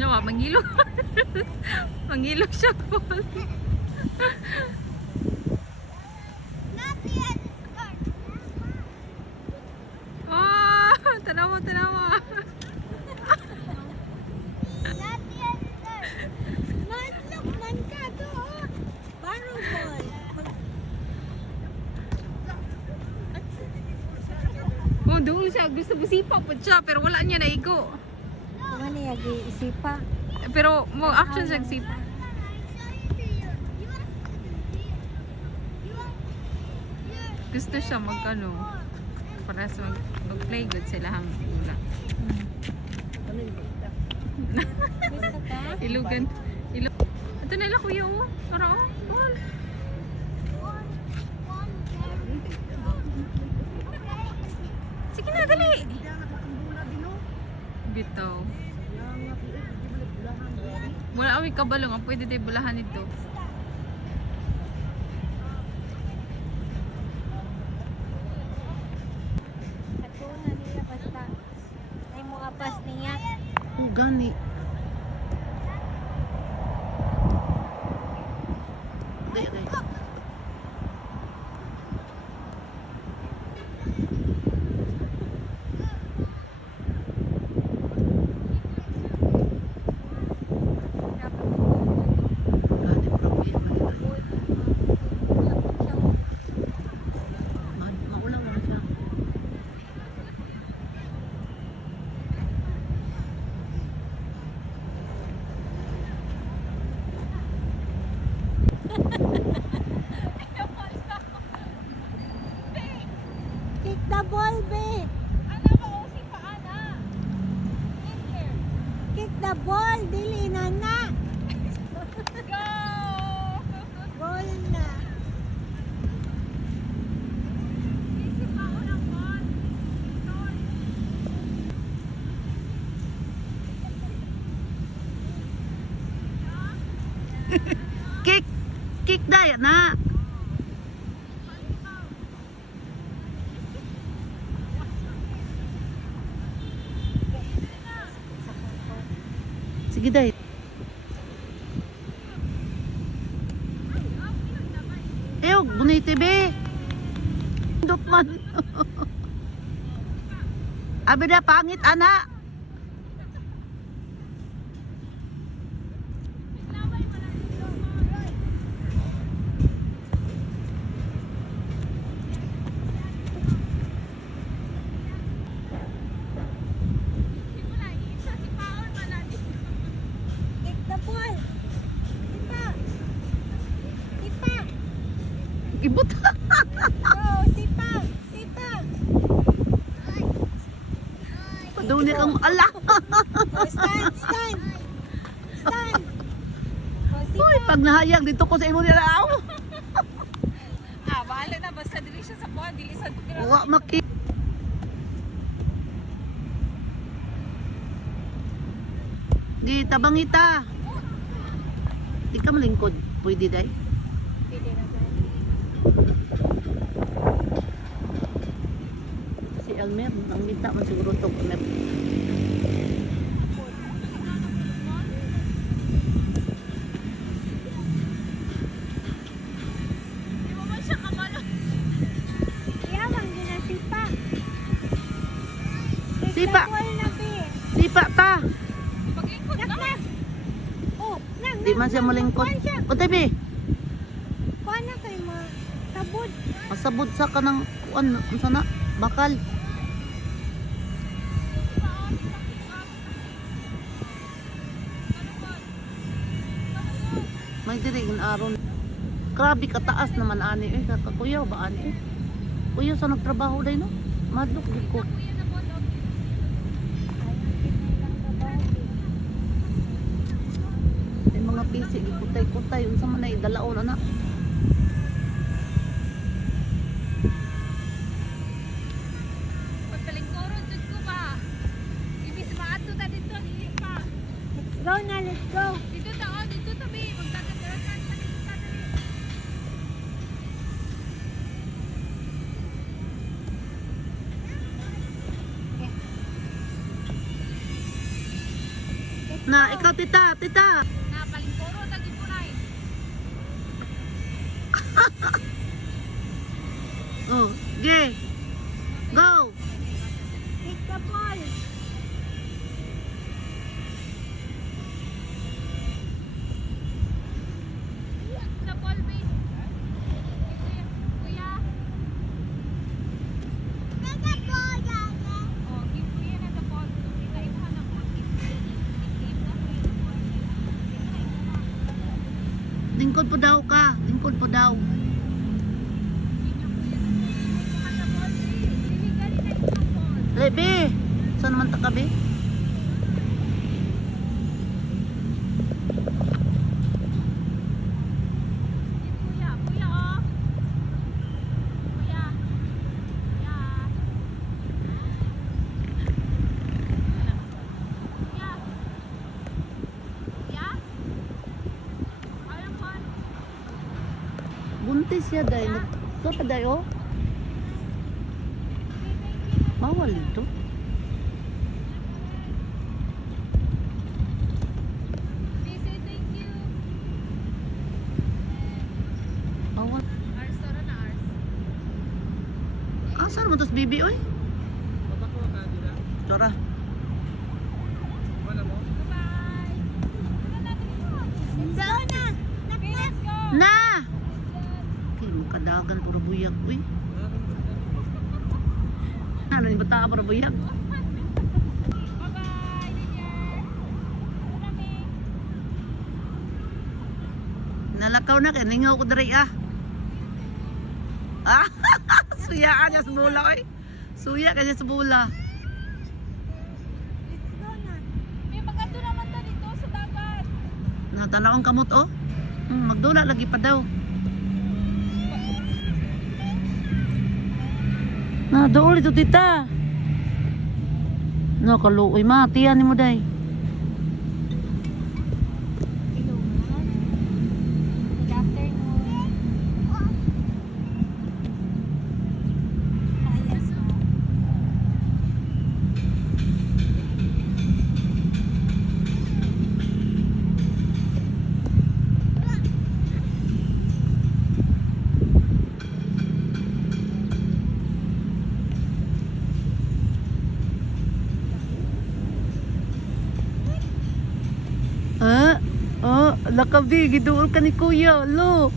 Nawa, mangilo. Mangilo siya po. Oh, tanawa, tanawa. Oh, doon siya. Gusto musipak po siya, pero wala niya naigo. Ano niya isipa? Pero mo action siya sipa. Gusto siya magkano para sa mag-play good sila hang ula. Ilugan. Ito na lang kuya oh. Tara oh. Ball. Sige na, dali. Bitaw. Wala kami kabalong. Ang pwede tayo bulahan ito. Ako na nila basta. Ay mo apas niya. Oh, gani. Kick the ball, be. Ana ba o si paana? In here. Kick the ball, dili na na. Go! Goal na. Easy pa o ng ball. Kick! Kick daya na! Sige daya. Ew, buniti be! Dot man! Abi na pangit ana! Kick the ball. Sipa. Sipa. Ibot! Go, sipa. Sipa. Paduli kang ala! Oh, stand, stand. Stand. Oh, sipa. Uy, pag nahayag dito ko sa imo nila aw! Ah, bahala na basta dili siya sa ball, dili sa Wa maki. Di tabangita. Di ka malingkod. Pwede day. Pwede na ba? Si Elmer, ang minta man siguro to Elmer. Di mo man siya kamalo. Yaman din na sipa. Kick Sipa. the ball na, be. Sipa ta. Pag-ikot na. Nak. Oh, nang. Di man siya malingkod. Kuntay be. Kuha na kay ma. Sabod. Masabot sa kanang kuan unsa na bakal. May diri aron. Grabe kataas naman ani eh kakakuyaw ba ani eh. Kuya sa nagtrabaho day no. Madlok di ko. May mga pisi gikutay-kutay unsa man ay dalaon ana. Pagkalingkoron jud ko ba. Ibis maato ta dito dili pa. Let's go na, let's go. Dito ta oh, dito ta bi. Magtagan-tagan ta dito ta dali. Kick Na, ikaw tita, tita. Na palingkoro lagi po nay. Oh, ge. Go. Take the ball. Sa ball base. Kuya. Take the ball, Dada. Oh, give kuya na the ball. Kita ito na ball. Lingkod po daw ka. Lingkod po daw. Lebe. Saan naman ta ka, be? Kuya, kuya oh. Kuya. Kuya. Kuya. Kuya. Ayun po. Buntis siya day. Ito pa day, oh. Bawal ito. Say thank you. Bawal. Ars, tara na Ars. Asar mo tos bibi, oy. Tsura. Bye-bye. Let's go na. Okay, let's go. Na! Kaya makadagan puro buyak, uy. Ano yung bata puro buyak? Bye-bye, Linya. Marami. Nalakaw na kaya ningaw ko dari ah. Ah, suya ka niya sa bula, oy. Suya ka niya sa bula. Let's go na. May magato naman ta dito sa dagat. Natanaong kamot, oh. Magdula lagi pa daw. Na, doon ito tita. No, kaluoy ma, tiyan ni mo day. Ilungan. Good afternoon. Ayos mo. Lakabi, giduol ka ni kuya, lo.